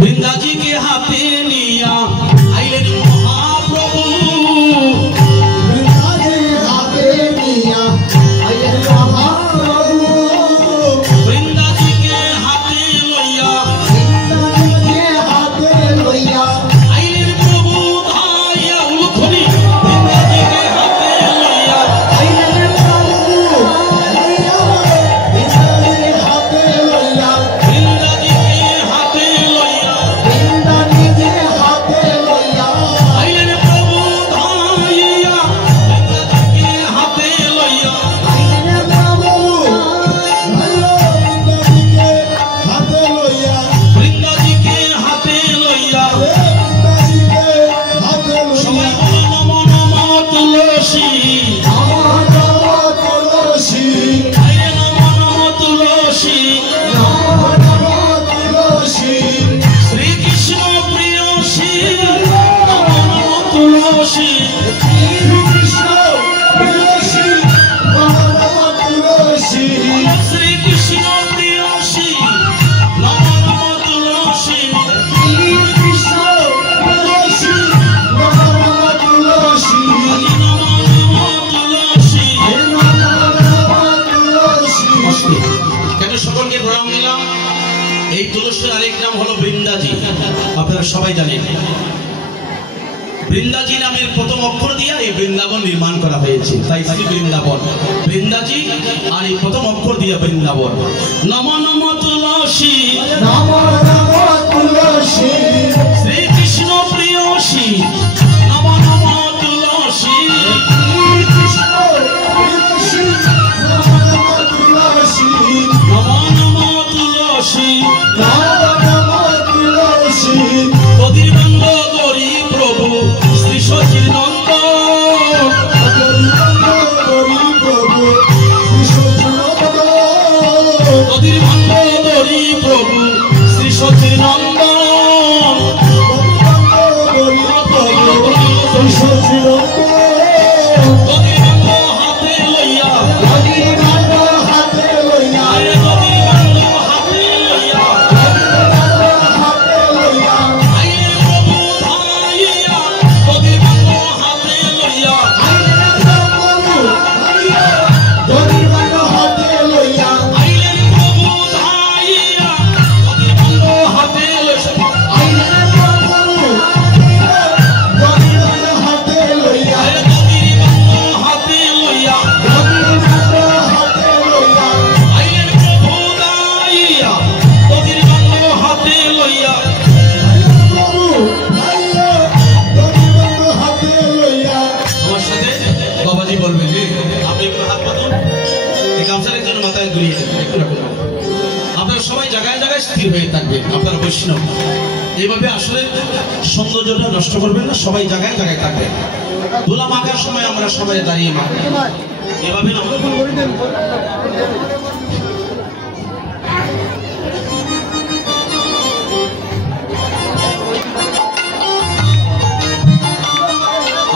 वृंदा जी के हाथे लिया आइले महाप्रभु वृंदा जी हाथे लिया आइले महाप्रभु वृंदा जी के हाथे लोया आइले प्रभु धाया उलखनी वृंदा जी के हाथे लोया आइले प्रभु धाया वृंदा जी हाथे लोया वृंदा जी के हाथे लोया वृंदा जी के हाथे लोया आइले प्रभु धाया वृंदा जी के हाथे लोया आइले प्रभु धाया वृंदा जी के हाथे लोया वृंदा जी के हाथे लोया सबाई बोलो नमो नमो तुलसी नमो नमो तुलसी आइले नमो नमो तुलसी नमो नमो तुलसी श्री कृष्ण प्रियसी नमो नमो तुलसी श्री कृष्ण प्रियसी नमो नमो तुलसी श्री कृष्ण प्रियसी नमो नमो तुलसी श्री कृष्ण प्रियसी नमो नमो तुलसी हरि नमो नमो तुलसी नमो नमो तुलसी কেন সকলকে প্রণাম দিলাম। এই তুলসীর আরেক নাম হলো বৃন্দাজি, আপনারা সবাই জানেন। বৃন্দাজি নামের প্রথম অক্ষর দিয়ে এই বৃন্দাবন নির্মাণ করা হয়েছে, তাই শ্রী বৃন্দাবন বৃন্দাজি, আর এই প্রথম অক্ষর দিয়ে বৃন্দাবন। নমো নমো তুলসী নমো নমো তুলসী শ্রী কৃষ্ণ প্রিয়সী নমো নমো তুলসী শ্রী কৃষ্ণ প্রিয়সী নমো নমো তুলসী নমো নমো তুলসী নমো নমো তুলসী অধীর বন্ধ করি প্রভু শ্রী সচির নন্দ অধীর বন্ধ করি প্রভু শ্রী সচির নন্দ অধীর বন্ধ হাতে লইয়া অধীর বন্ধ হাতে লইয়া আইলে প্রভু ধাইয়া অধীর বন্ধ হাতে লইয়া আইলে প্রভু ধাইয়া অধীর বন্ধ হাতে লইয়া আইলে অধীর বন্ধ হাতে লইয়া আইলে প্রভু ধাইয়া অধীর বন্ধ হাতে লইয়া আমার সাথে বাবাজি বলবেন, আপনি একটু হাত পাতুন, এই গামছার জন্য মাথায় ঘুরিয়ে দেবেন একটু রাখুন। আপনারা সবাই জায়গায় জায়গায় স্থির হয়ে থাকবেন, আপনারা বৈষ্ণব এইভাবে আসলে সৌন্দর্যটা নষ্ট করবেন না, সবাই জায়গায় জায়গায় থাকবেন। দোলা মাখার সময় আমরা সবাই দাঁড়িয়ে মাখি এভাবে না।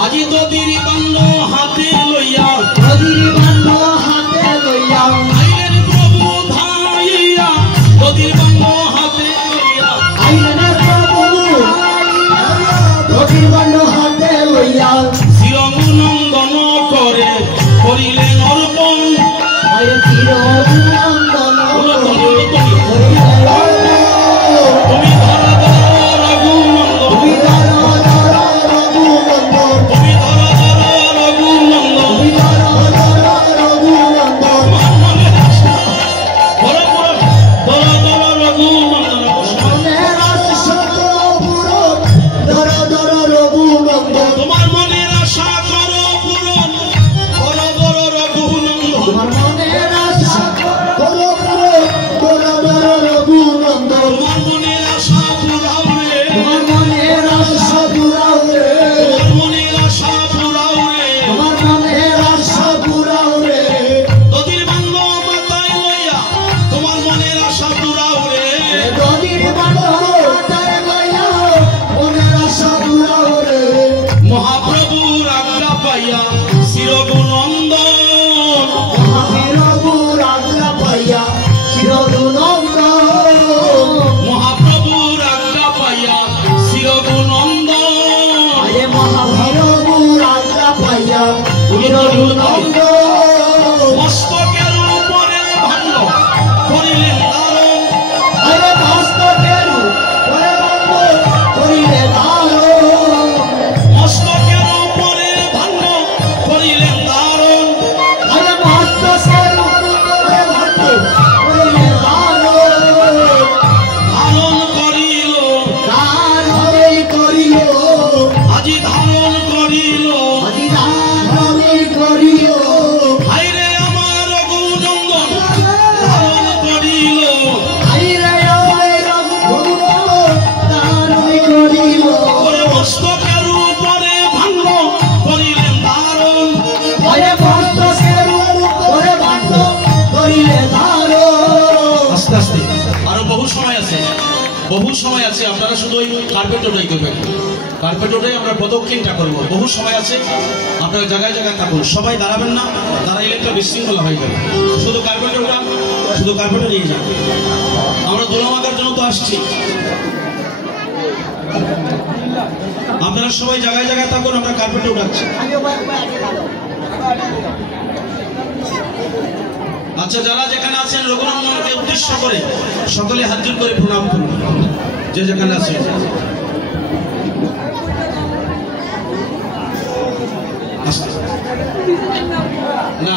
আজি দদির বান্ন হাতে লইয়া আইলেন প্রভু ধাইয়া দদির বান্ন হাতে লইয়া শিরমু নন্দন করে করিলেন অর্পণ বহু সময় আছে, আপনারা শুধু ওই কার্পেট ওটাই করবেন, কার্পেট ওটাই আমরা প্রদক্ষিণটা করবো। বহু সময় আছে, আপনারা জায়গায় জায়গায় থাকুন, সবাই দাঁড়াবেন না, দাঁড়াইলে একটা বিশৃঙ্খলা হয়ে যাবে। শুধু কার্পেটে ওটা, শুধু কার্পেটে নিয়ে যান। আমরা দোলামাকার জন্য তো আসছি, আপনারা সবাই জায়গায় জায়গায় থাকুন, আমরা কার্পেটে উঠাচ্ছি। আচ্ছা, যারা যেখানে আছেন রঘুনন্দনকে উদ্দেশ্য করে সকলে হাত জোড় করে প্রণাম করুন, যে যেখানে আছেন। না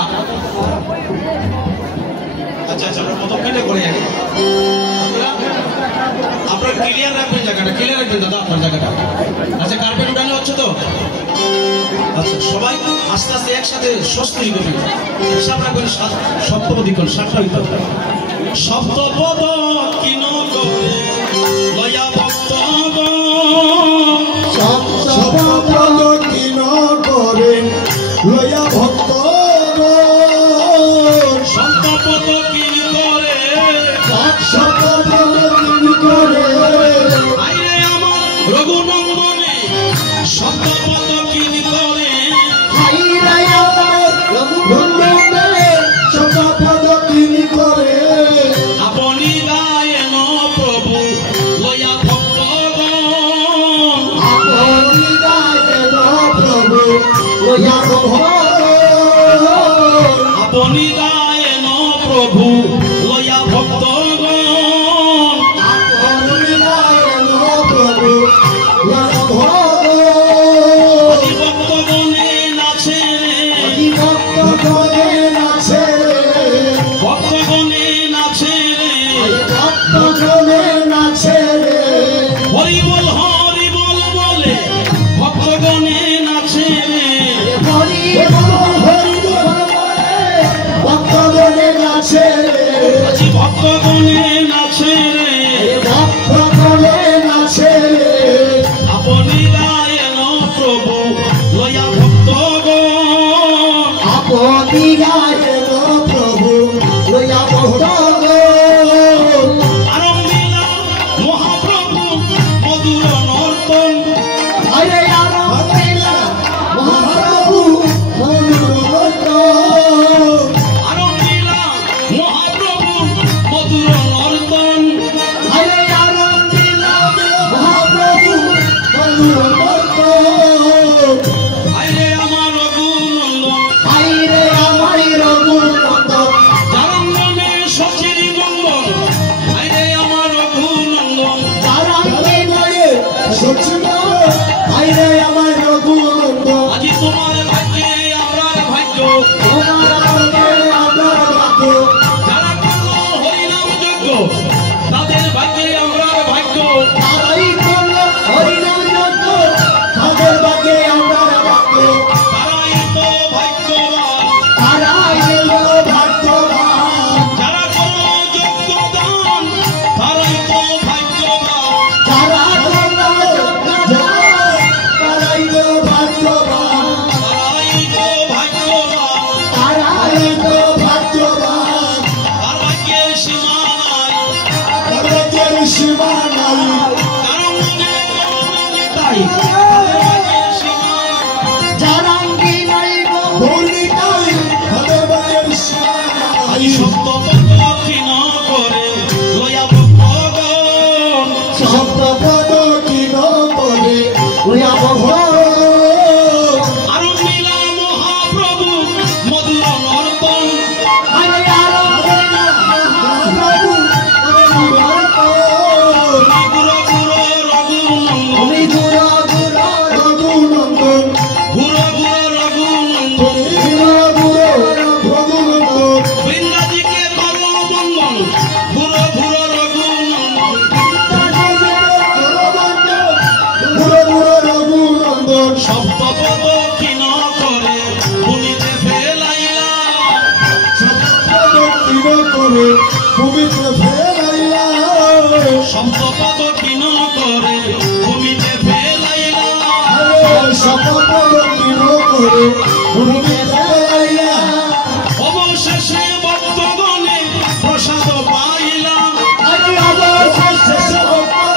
আচ্ছা আচ্ছা, আমরা প্রদক্ষিণে করে আগে আপনারা ক্লিয়ার রাখবেন, জায়গাটা ক্লিয়ার রাখবেন দাদা, আপনার জায়গাটা। আচ্ছা, কার্পেট উঠানো হচ্ছে তো? আচ্ছা, সবাই আস্তে আস্তে একসাথে স্বস্তি করবেন, হিসাব রাখবেন, সপ্তপদীকরণ 7টা হইতে হবে। সপ্তপদ কিন করে লয়া ভক্তগণ, সপ্তপদ কিন করে লয়া ভক্তগণ, সপ্তপদ কিন করে, সপ্তপদ কিন করে আইরে আমার রঘুনন্দনে সপ্তপদ কিন করে, আইরে আমার রঘুনন্দনে সপ্তপদ কিন করে, আপনি গায়েন প্রভু লয়া ভক্তগণ, আপনি গায়েন প্রভু লয়া ভক্তগণ, আপনি গায়েন প্রভু লয়া ভক্তগণ, আপনি গায়েন প্রভু লয়া ভক্তগণ, আদি ভক্তগণে নাচে, আদি ভক্তগণে নাচে, ভক্তগণে নাচে, ভক্তগণে নাচে, হরি বল বলে ভক্তগণে নাচে, হরি বল বলে ভক্তগণে নাচে, আজি ভক্তগণে নাচে, ভক্তগণে নাচে, আপনি গায়েন প্রভু লয়া ভক্তগণ, আপনি গায়েন প্রভু লয়া ভক্তগণ, আরম্ভিলা মহাপ্রভু মধুর নর্তন, আরে আরম্ভিলা মহাপ্রভু মধুর নর্তন, আরম্ভিলা মহাপ্রভু মধুর নর্তন, আরে আরম্ভিলা মহাপ্রভু মধুর নর্তন, আইরে আমার রঘুনন্দন, আইরে আমার রঘুনন্দন, জারাঙ্গনে শশীর মঙ্গল, আইরে আমার রঘুনন্দন, তারাঙ্গে নয়ে সচিব, আইরে আমার রঘুনন্দন, আজি তোমার ভাগ্যে আমরার ভাগ্য, তোমার আগে আপনার ভাগ্য, যারা করলো হরিনাম যজ্ঞ তাদের ভাগ্যে আমরার ভাগ্য, তারাই করল হরিনাম যজ্ঞ, তাদের ভাগ্যে আপনার ভাগ্য, তারাই তো ভাগ্যবান, তারাই এলো ভাগ্যবান, যারা করলো যজ্ঞ দান তারাই তো ভাগ্যবান, যারা করল যজ্ঞ দান, তারাই এলো ভাগ্যবান, তারাই তো ভাগ্যবান, তারাই এলো ভাগ্যবান, তার ভাগ্যের সীমা নাই, তাদের সীমা নাই, কারণ মনে তাই তাদের ভাগ্যের সীমা নাই। জারাঙ্গি নাই গো ভূমিকাই, তাদের ভাগ্যের সীমা আজ নাই, সপ্তপদ কিন করে লয়া ভক্তগণ, সপ্তপদ কিন করে লয়া ভক্তগণ, আরম্ভিলা মহাপ্রভু মধুর নর্তন, আরে আরম্ভিলা মহাপ্রভু মধুর নর্তন, গুরু গুরু রঘুনন্দন, তুমি গুর গুর রঘুনন্দন, গুরু গুরু রঘুনন্দন, তুমি গুর গুর রঘুনন্দন, বৃন্দাজিকে করো বন্দন, গুরু গুরু রঘুনন্দন, গুর গুর রঘুনন্দন, সপ্তপদ কিন করে ভূমিতে ফেলাইলা, সপ্তপদ কিন করে ভূমিতে ফেলাইলা, সপ্তপদ কিন করে ভূমিতে ফেলাইলা, সপ্তপদ কিন করে ভূমিতে ফেলাইলা, অবশেষে ভক্তগণে প্রসাদ পাইলাম, আজ অবশেষে ভক্ত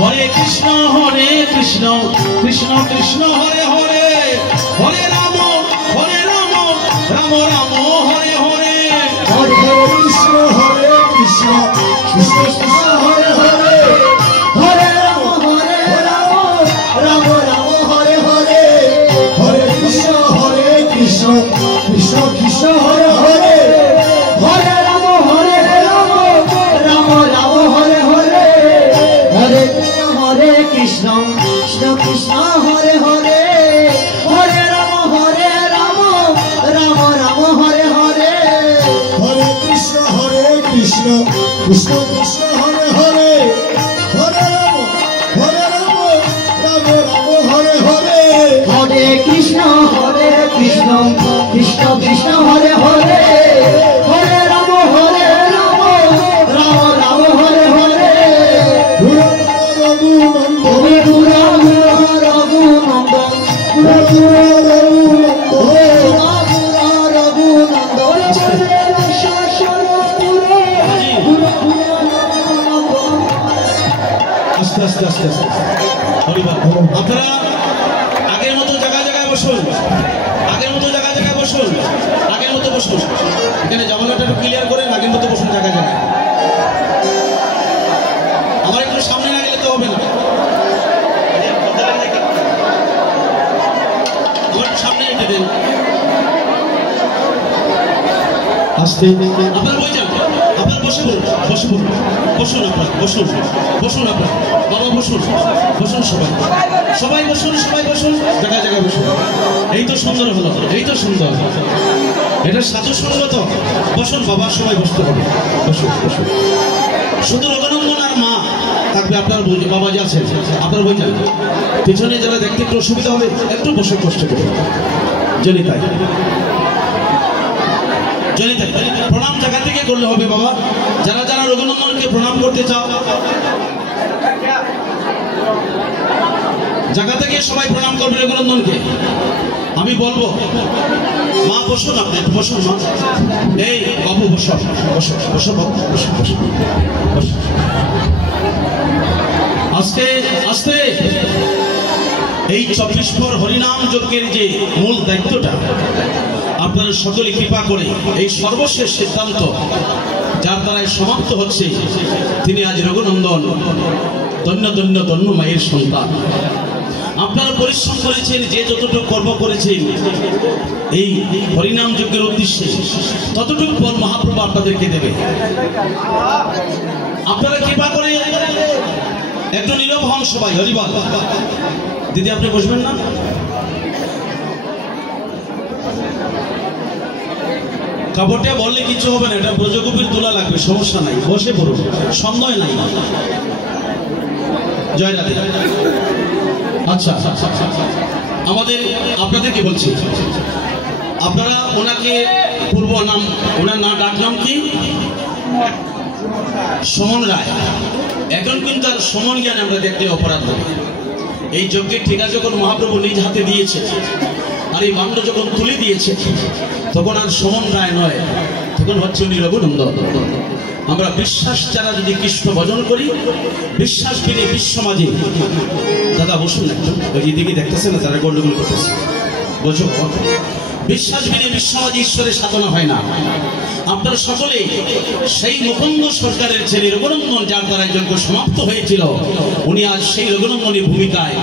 হরে কৃষ্ণ কৃষ্ণ কৃষ্ণ হরে হরে, হরে রাম রাম রাম হরে হরে। হরে কৃষ্ণ কৃষ্ণ কৃষ্ণ হরে হরে, হরে রাম রাম রাম হরে হরে। হরে কৃষ্ণ কৃষ্ণ কৃষ্ণ হরে হরে, হরে রাম রাম রাম হরে হরে। হরে কৃষ্ণ কৃষ্ণ কৃষ্ণ হরে হরে, হরে রাম রাম রাম হরে হরে। হরে কৃষ্ণ কৃষ্ণ কৃষ্ণ হরে হরে, হরে রাম রাম রাম হরে হরে। হরে কৃষ্ণ কৃষ্ণ কৃষ্ণ হরে হরে, হরে রাম রাম রাম হরে হরে। আস্তে আস্তে আস্তে আস্তে হরিবল। আপনারা আগের মতো জায়গায় জায়গায় বসুন, আগের মতো জায়গায় জায়গায় বসুন, আগের মতো বসুন। এখানে জামালাটা একটু ক্লিয়ার করেন, আগের মতো বসুন জায়গায় জায়গায়। আমার একটু সামনে না গেলে তো হবে না, আমার সামনে রেখে দেন। আস্তে আপনারা বই যান, আপনারা বসে পড়ুন, বসে পড়ুন, বসুন আপনারা, বসুন বসুন আপনারা, বাবা বসুন, বসুন সবাই, সবাই বসুন, সবাই বসুন, জায়গায় জায়গায় বসুন। এই তো সুন্দর হলো, এই তো সুন্দর, এটা সাধু সঙ্গত। বসুন বাবা, সবাই বসতে হবে, বসুন বসুন। শুধু রঘুনন্দন আর মা থাকবে, আপনার বাবা যে আছে আপনার বই যান। পিছনে যারা দেখতে একটু অসুবিধা হবে, একটু বসে কষ্ট করবে, জানি তাই প্রণাম জায়গা থেকে করলে হবে বাবা। যারা যারা রঘুনন্দনকে প্রণাম করতে চাও জায়গা থেকে সবাই প্রণাম করবে রঘুনন্দনকে। আমি বলবো মা বসুন, আপনি একটু বসুন মা। এই বাবু বসো বসো বসো বসো বসো বসো। আস্তে আস্তে এই 24 ভর হরিনাম যজ্ঞের যে মূল দায়িত্বটা আপনারা সকলে কৃপা করে এই সর্বশেষ সিদ্ধান্ত যার দ্বারাই সমাপ্ত হচ্ছে, তিনি আজ রঘুনন্দন, ধন্য ধন্য ধন্য মায়ের সন্তান। আপনারা পরিশ্রম করেছেন, যে যতটুকু কর্ম করেছেন এই হরিনাম যজ্ঞের উদ্দেশ্যে, ততটুকু ফল মহাপ্রভু আপনাদেরকে দেবে। আপনারা কৃপা করে একটু নীরব হন সবাই। হরিবল। দিদি আপনি বসবেন না? কাপড়টা বললে কিছু হবে না, এটা ব্রজগোপীর তোলা লাগবে, সমস্যা নাই, বসে পড়ুন, সন্দেহ নাই। জয় রাধে। আচ্ছা আমাদের আপনাদেরকে বলছি, আপনারা ওনাকে পূর্ব নাম, ওনার ডাক নাম কি? সমন রায়। এখন কিন্তু আর সমন জ্ঞান আমরা দেখতে অপরাধ হবে। এই যজ্ঞের ঠিকা যখন মহাপ্রভু নিজ হাতে দিয়েছে আর এই বান্ড যখন তুলে দিয়েছে, তখন আর সমন রায় নয়, তখন হচ্ছে উনি রঘুনন্দন। আমরা বিশ্বাস ছাড়া যদি কৃষ্ণ ভজন করি, বিশ্বাস পেলে বিশ্ব মাঝে, দাদা বসুন একটু, ওই দিকে দেখতেছে না তারা গন্ডগোল করতেছে, বসো। বিশ্বাস পেলে বিশ্ব মাঝে ঈশ্বরের সাধনা হয় না। আপনারা সকলে সেই মুকুন্দ সরকারের ছেলে রঘুনন্দন, যার দ্বারা যজ্ঞ সমাপ্ত হয়েছিল, উনি আজ সেই রঘুনন্দনের ভূমিকায়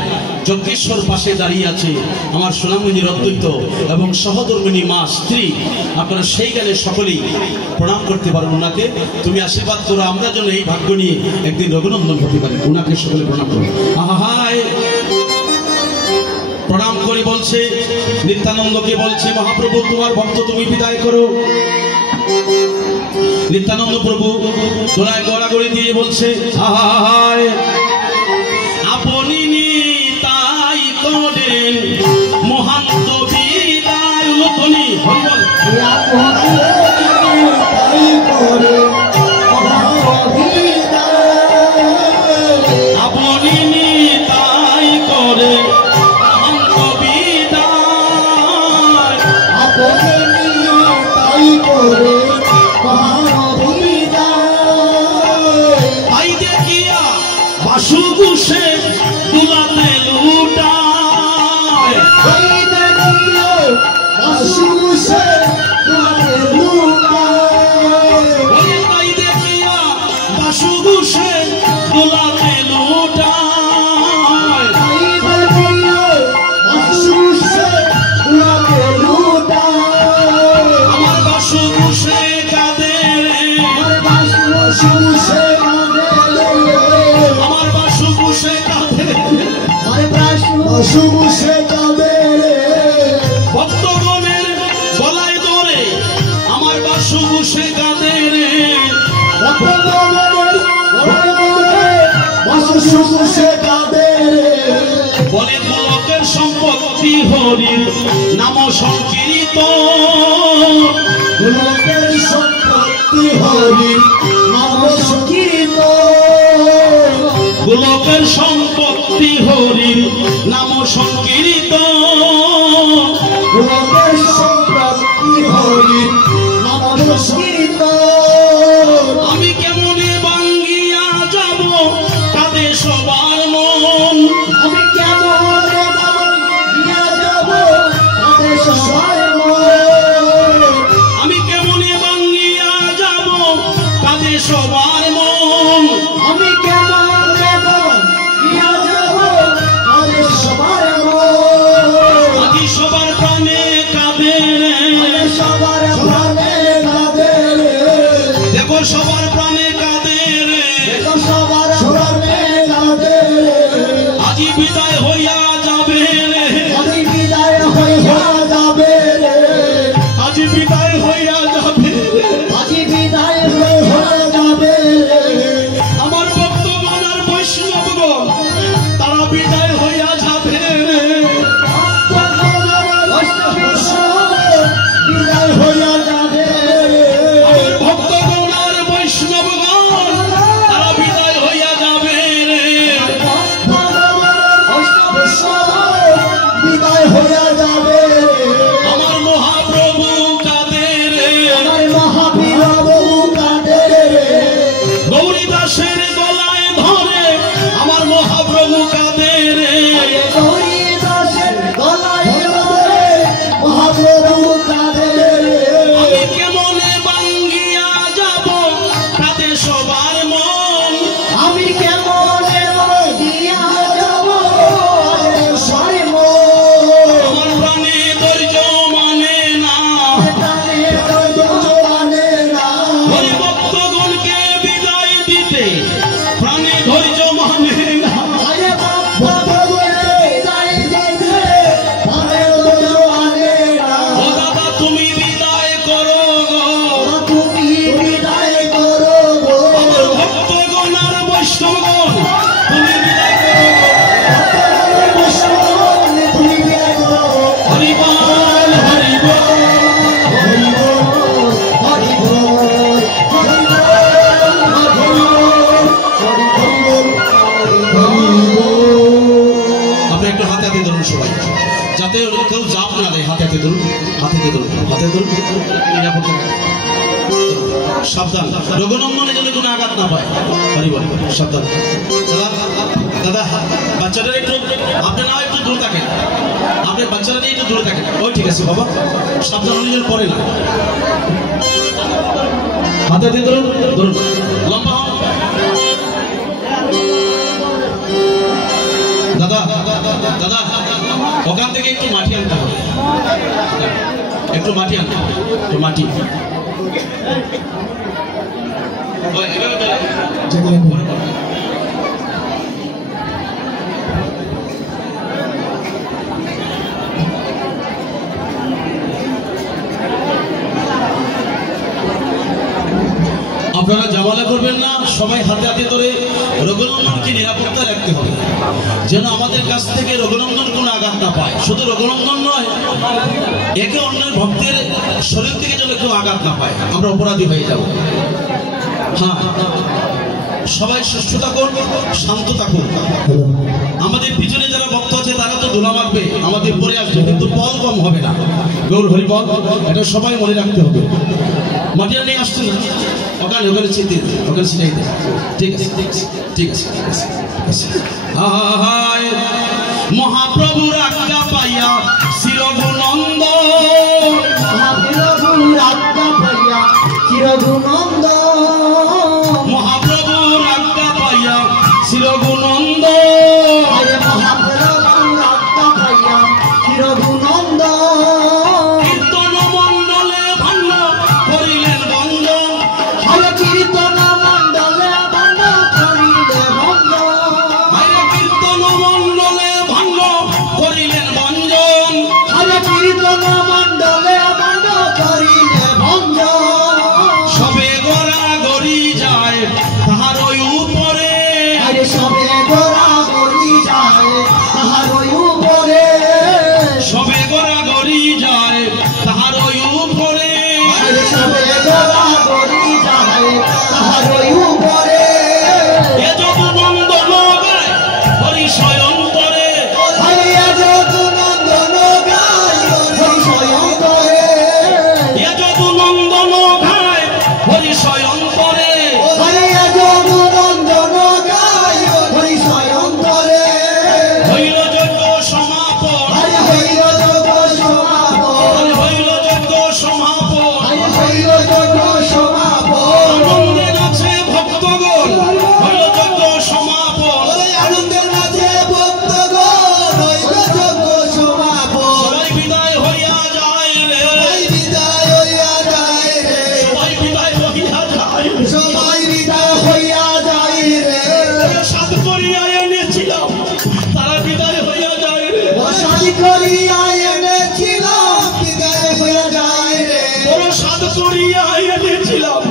যজ্ঞেশ্বর পাশে দাঁড়িয়ে আছে, আমার সোনামণির অদ্বৈত এবং সহধর্মিণী মা স্ত্রী। আপনারা সেই গানে সকলেই প্রণাম করতে পারেন ওনাকে। তুমি আশীর্বাদ করো আমরা যেন এই ভাগ্য নিয়ে একদিন রঘুনন্দন হতে পারি। ওনাকে সকলে প্রণাম করো। আহায় প্রণাম করে বলছে, নিত্যানন্দকে বলছে, মহাপ্রভু তোমার ভক্ত তুমি বিদায় করো। নিত্যানন্দ প্রভু তোলায় গড়াগড়ি দিয়ে বলছে, আহায় আপনি নিতাই করেন মহান্ত বিদায়। নতুনি হরিবল। আপনি নিতাই করে মহান্ত বিদায়, আপনি নিতাই করে মহান বিদায়। তাই দেখিয়া বাসু ঘুষে দুলাতে লুটায় তাই দেখিয়া বাসু ঘুষে দুলাতে লুটায় আমার বাসু ঘুষে কাঁদে আমার বাসু ঘুষে কাঁদে ভক্তগণের গলায় ধরে আমার বাসু ঘুষে কাঁদে রে বলে গোলকের সম্পত্তি হরির নাম সংকীর্ত গোলকের সম্পত্তি হরির নাম সংকীর্ত গোলকের সম্পত্তি হরির নাম সংকীর্ত গোলকের সম্পত্তি হরির নাম সংকীর্ত আমি কেমনে ভাঙ্গিয়া যাব কাঁদে সবার মন আমি কেমন যাব তাদের সবার মন আমি কেমনে ভাঙ্গিয়া যাব কাঁদে সবার মন আমি কেমন যাব তাদের সবার মন আজি সবার প্রাণে কাঁদে রে সবার প্রাণে কাঁদে দেখো সবার প্রাণে কাঁদে রে সবার প্রাণে কাঁদে আজি বিদায় হইয়া যাবে রে আমি বিদায় হইয়া যাবে আজি বিদায় হইয়া যাবে রে আজি বিদায় হইয়া যাবে আমার ভক্তগণ আর বৈষ্ণবগণ তারা বিদায় হইয়া যাবে রে বিদায় হইয়া যাবে আমার ভক্তগণ আর বৈষ্ণবগণ তারা বিদায় হইয়া যাবে রে বিদায় হইয়া যাবে আমার মহাপ্রভু কাঁদে রে আমার মহাবীর কাঁদে গৌরী দাসের গলায় ধরে আমার মহাপ্রভু কাঁদে রে গৌরী দাসের গলায় ধরে মহাপ্রভু কাঁদে আমি কেমনে ভাঙ্গিয়া যাব কাঁদে সবার মন আমি কেমন দিয়া যাব সারে আমার প্রাণে ধৈর্য মানে না হরি ভক্তগণকে বিদায় দিতে প্রাণে ধৈর্য মানে না ও দাদা তুমি বিদায় করো গো আমার ভক্তগণ আর বৈষ্ণবগণ তুমি বিদায় করো গো হরি বল হরি বল আপনি একটু হাতে হাতে ধরুন সবাই যাতে কেউ চাপ না দেয় হাতে হাতে ধরুন হাতে হাতে ধরুন হাতে ধরুন নিরাপদ সাবধান রঘুনন্দনে যেন কোনো আঘাত না পায় হরি বল সাবধান দাদা দাদা বাচ্চাটার একটু আপনি না একটু দূরে থাকেন আপনি বাচ্চারা নিয়ে একটু দূরে থাকেন ওই ঠিক আছে বাবা সাবধান হলে যেন পড়ে না হাতে হাতে ধরুন ধরুন লম্বা হন দাদা দাদা ওখান থেকে একটু মাটি আনতে হবে একটু মাটি আনতে হবে একটু মাটি ওই, এভাবে ধরে। আপনারা জামালা করবেন না, সবাই হাতে হাতে ধরে রঘুনন্দনকে নিরাপত্তা রাখতে হবে, যেন আমাদের কাছ থেকে রঘুনন্দন কোনো আঘাত না পায়। শুধু রঘুনন্দন নয়, একে অন্যের ভক্তের শরীর থেকে যেন কেউ আঘাত না পায়, আমরা অপরাধী হয়ে যাব। হ্যাঁ, সবাই সুস্থ থাকুন, শান্ত থাকুন। আমাদের পিছনে যারা ভক্ত আছে তারা তো ধুলা মাখবে, আমাদের দিয়ে পরে আসবে, কিন্তু বল কম হবে না। গৌর হরি বল, এটা সবাই মনে রাখতে হবে। মাটিটা নিয়ে আসছে না, ওখানে ওখানে ছিটে ওখানে ছিটাই দেয়। ঠিক আছে ঠিক আছে ঠিক আছে ঠিক আছে ঠিক আছে। হায় মহাপ্রভুর আজ্ঞা পাইয়া চিরগুণন্দ, মহাপ্রভুর আজ্ঞা পাইয়া চিরগুণন্দ, মহাপ্রভুর আজ্ঞা পাইয়া চিরগুণন্দ, মহাপ্রভুর আজ্ঞা পাইয়া চিরগুণন্দ, কীর্তন মণ্ডলে ভাঙ্গ করিলেন বন্ধ, হরে কীর্তন মণ্ডলে বন্ধ করিলে বন্ধ, হরে কীর্তন মণ্ডলে ভাঙ্গ করিলেন বঞ্জন, হরে কীর্তন মণ্ডলে বন্ধ করিলে বন্ধ, সবে গড়া গড়ি যায় তাহার ওই উপরে, হরে সবে গোরা গড়ি যায় তাহার ওই উপরে, সবে গড়া গড়ি যায় তাহার ওই উপরে, হরে সবে গোরা গড়ি যায় তাহার ওই উপরে, এ যদু নন্দন গায় হরি স্বয়ন্তরে, হরে যদুনন্দন গায় হরি স্বয়ন্তরে, এ যদু নন্দন গায় হরি স্বয়ন্তরে, হরে যদুনন্দন গায় হরি স্বয়ন্তরে, হইল যজ্ঞ সমাপন, হরে হইল যোগ সমাপন, হইল যজ্ঞ সমাপন, হরে হইল যোগ সমাপন, আনন্দে নাচে ভক্তগণ হইল যজ্ঞ সমাপন, ওরে আনন্দের মাঝে ভক্তগণ হইল যোগ সমাপন, সবাই বিদায় হইয়া যায় রে, সবাই বিদায় হইয়া যায় রে, সবাই বিদায় হইয়া যায় রে, সবাই বিদায় হইয়া যায় রে, সাধ করিয়া এনেছিলাম তারা বিদায় হইয়া যায় রে, বসাই করিয়া এনেছিলাম বিদায় হইয়া যায় রে, বড় সাধ করিয়া এনেছিলাম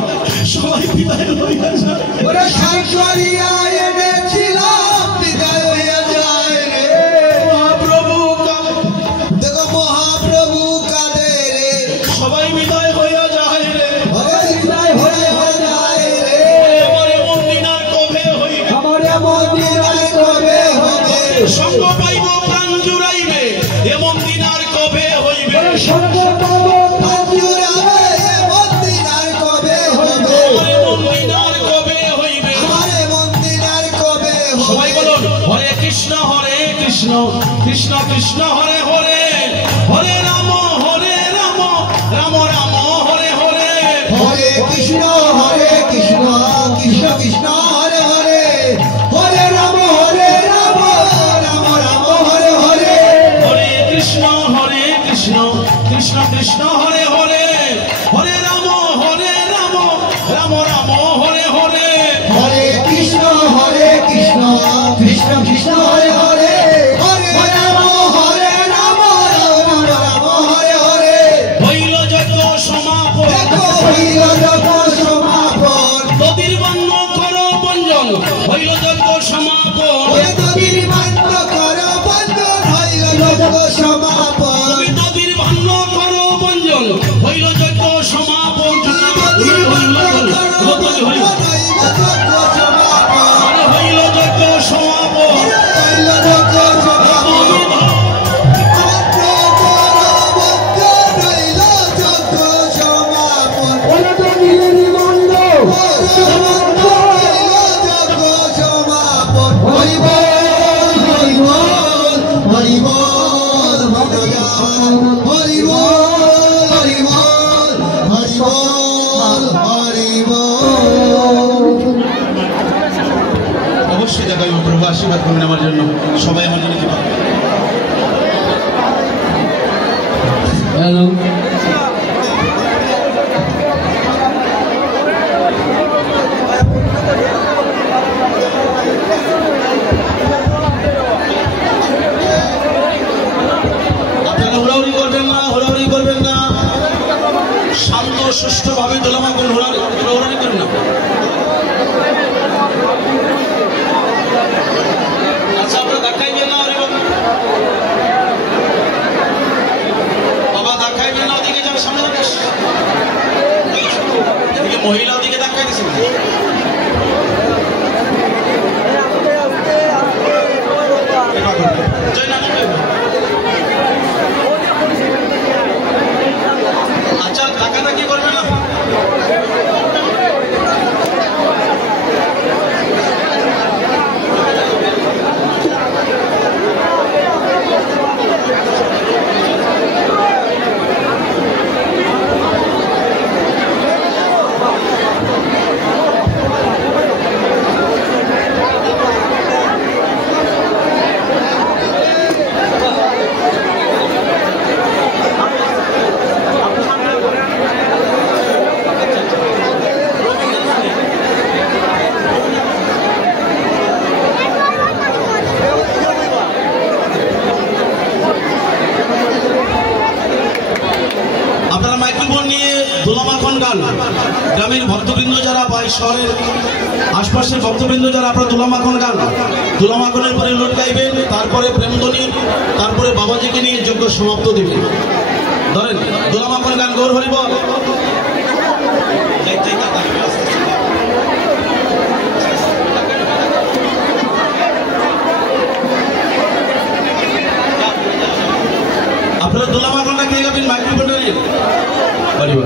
সবাই বিদায় হইয়া যায়, ওরে সাই করিয়া এনেছিলাম বিদায় হইয়া যায় রে, মহাপ্রভু দেখো মহাপ্রভু কাঁদে রে, সবাই বিদায় হইয়া যায় রে, ওরে বিদায় হইয়া যায় রে, এবারে মন্দিনার কবে হইবে, আমার মন্দির কবে হবে, সঙ্গ পাইব প্রাণ জুড়াইবে, এ মন্দিনার কবে হইবে, সঙ্গ পাব পাঞ্জুরাবে মন্দির কবে হবে, এ মন্দিনার কবে হইবে, আমার মন্দির কবে সবাই হবে, বলুন হরে কৃষ্ণ কৃষ্ণ কৃষ্ণ হরে হরে, হরে রাম রাম রাম হরে হরে, হরে কৃষ্ণ কৃষ্ণ কৃষ্ণ হরে হরে, হরে রাম রাম রাম হরে হরে, হরে কৃষ্ণ কৃষ্ণ কৃষ্ণ হরে হরে, হরে রাম রাম রাম হরে হরে, হরে কৃষ্ণ কৃষ্ণ কৃষ্ণ হরে হরে, হরে রাম রাম রাম হরে হরে, হইল যজ্ঞ সমাপন, দেখো হইল যোগ সমাপন, নদীর বন্ধ কর বঞ্জন, হইল যজ্ঞ সমাপন, ওরে নদীর বান্ধ কর বন্ধন হইল যোগ সমাপন, তুমি নদীর বন্ধ কর বঞ্জন, হইল যজ্ঞ সমাপন, নদীর বান্ধ কর বন্ধন হইল যোগ সমাপন, হইল যজ্ঞ সমাপন, হইল যোগ সমাপন, ওরে নদীর বান্ধ হইল যোগ সমাপন, হরি বল হরি বল হরি বল ভগবান, হরি বল হরি বল হরি বল হরি বল, অবশ্যই দেখাবো প্রভু আশীর্বাদ করবেন আমার জন্য, সবাই আমার জন্য কি পাবে। আপনারা হুড়াহুড়ি করবেন না, শান্ত সুষ্ঠুভাবে দোলামা করুন, হুড়াহুড়ি করুন না। আচ্ছা আপনারা দেখাইবেন না, বাবা দেখাইবেন না, ওদিকে যাবে সামনে যাবে, এদিকে মহিলা ওদিকে দেখাই দিচ্ছে না। জয় নাম গান গ্রামের ভক্তবৃন্দ যারা বা শহরের আশপাশের ভক্তবৃন্দ যারা আপনারা দুলামাখন গান, দুলামাখনের পরে লোট গাইবেন, তারপরে প্রেমধ্বনি, তারপরে বাবাজিকে নিয়ে যজ্ঞ সমাপ্ত দিবেন। ধরেন দুলামাখন গান গৌর হরিব। আপনারা দুলামাখনটা কে গাবেন? মাইক্রোফোনটা নিন। হরিব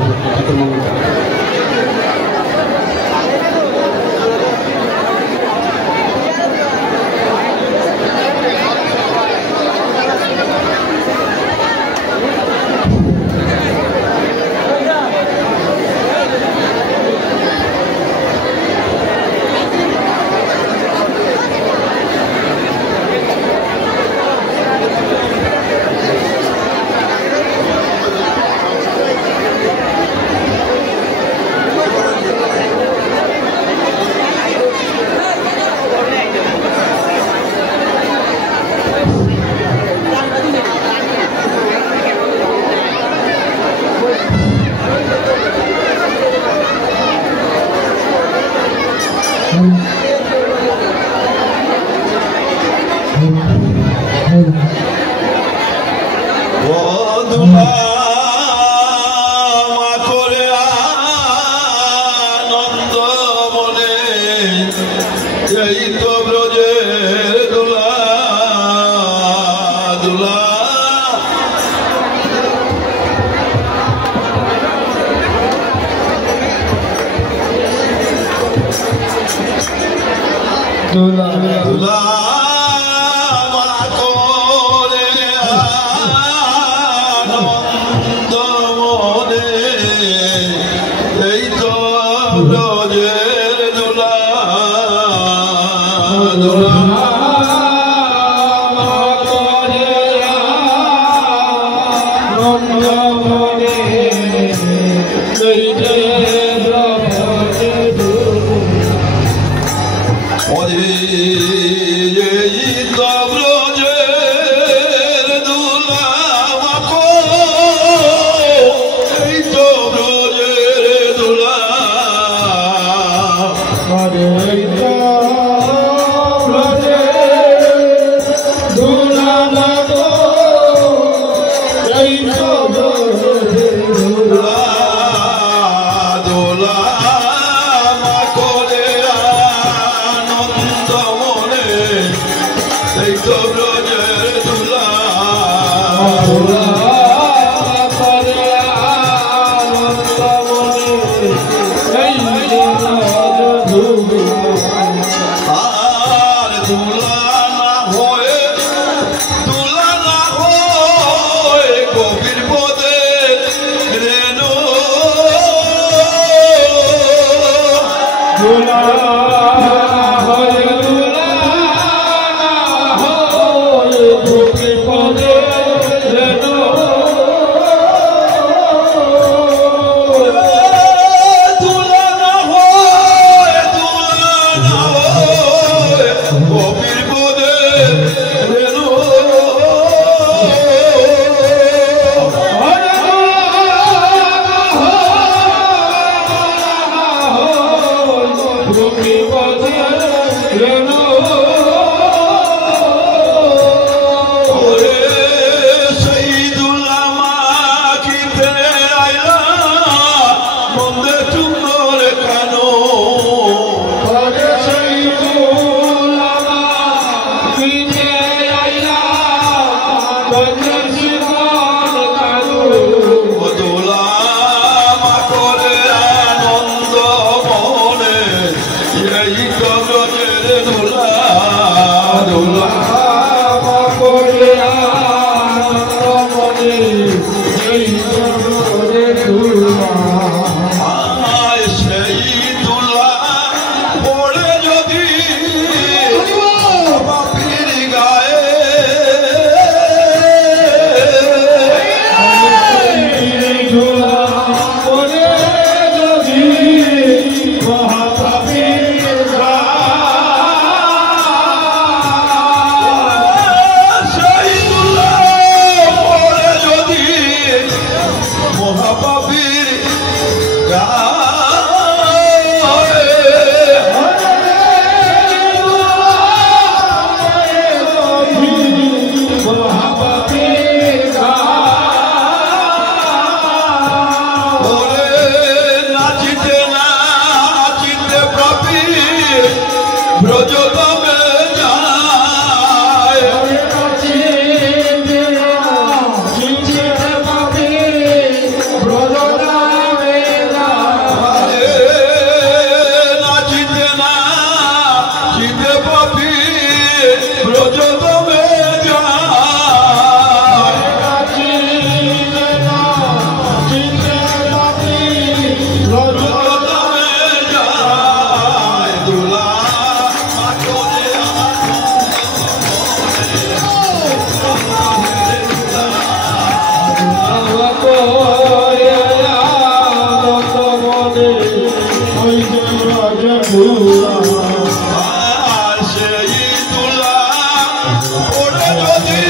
ওরে যদি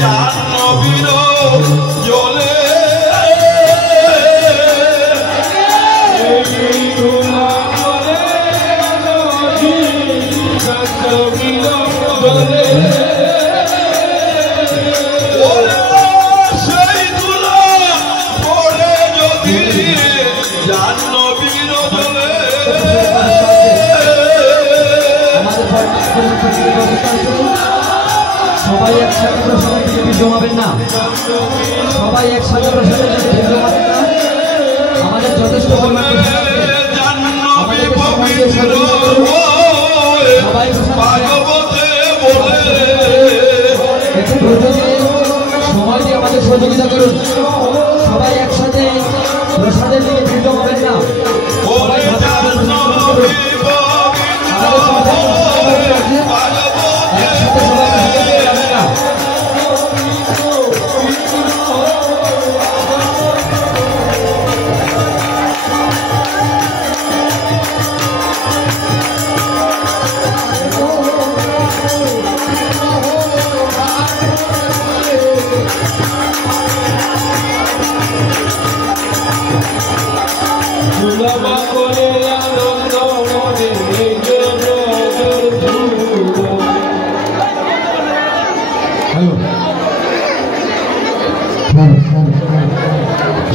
জাহ্নবীর জলে সবাই একসাথে প্রসাদের দিকে ভিড় জমাবেন না, সবাই একসাথে প্রসাদের দিকে ভিড় জমাবেন না। আমাদের যথেষ্ট পরিমাণ একটু ধৈর্য দিয়ে সময় দিয়ে আমাদের সহযোগিতা করুন। সবাই একসাথে প্রসাদের দিকে ভিড় জমাবেন না।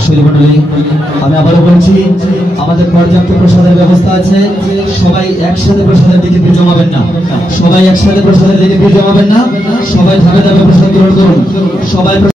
সুধীমণ্ডলী, আমি আবারও বলছি, আমাদের পর্যাপ্ত প্রসাদের ব্যবস্থা আছে। সবাই একসাথে প্রসাদের দিকে ভিড় জমাবেন না, সবাই একসাথে প্রসাদের দিকে ভিড় জমাবেন না। সবাই ধাপে ধাপে প্রসাদ গ্রহণ করুন। সবাই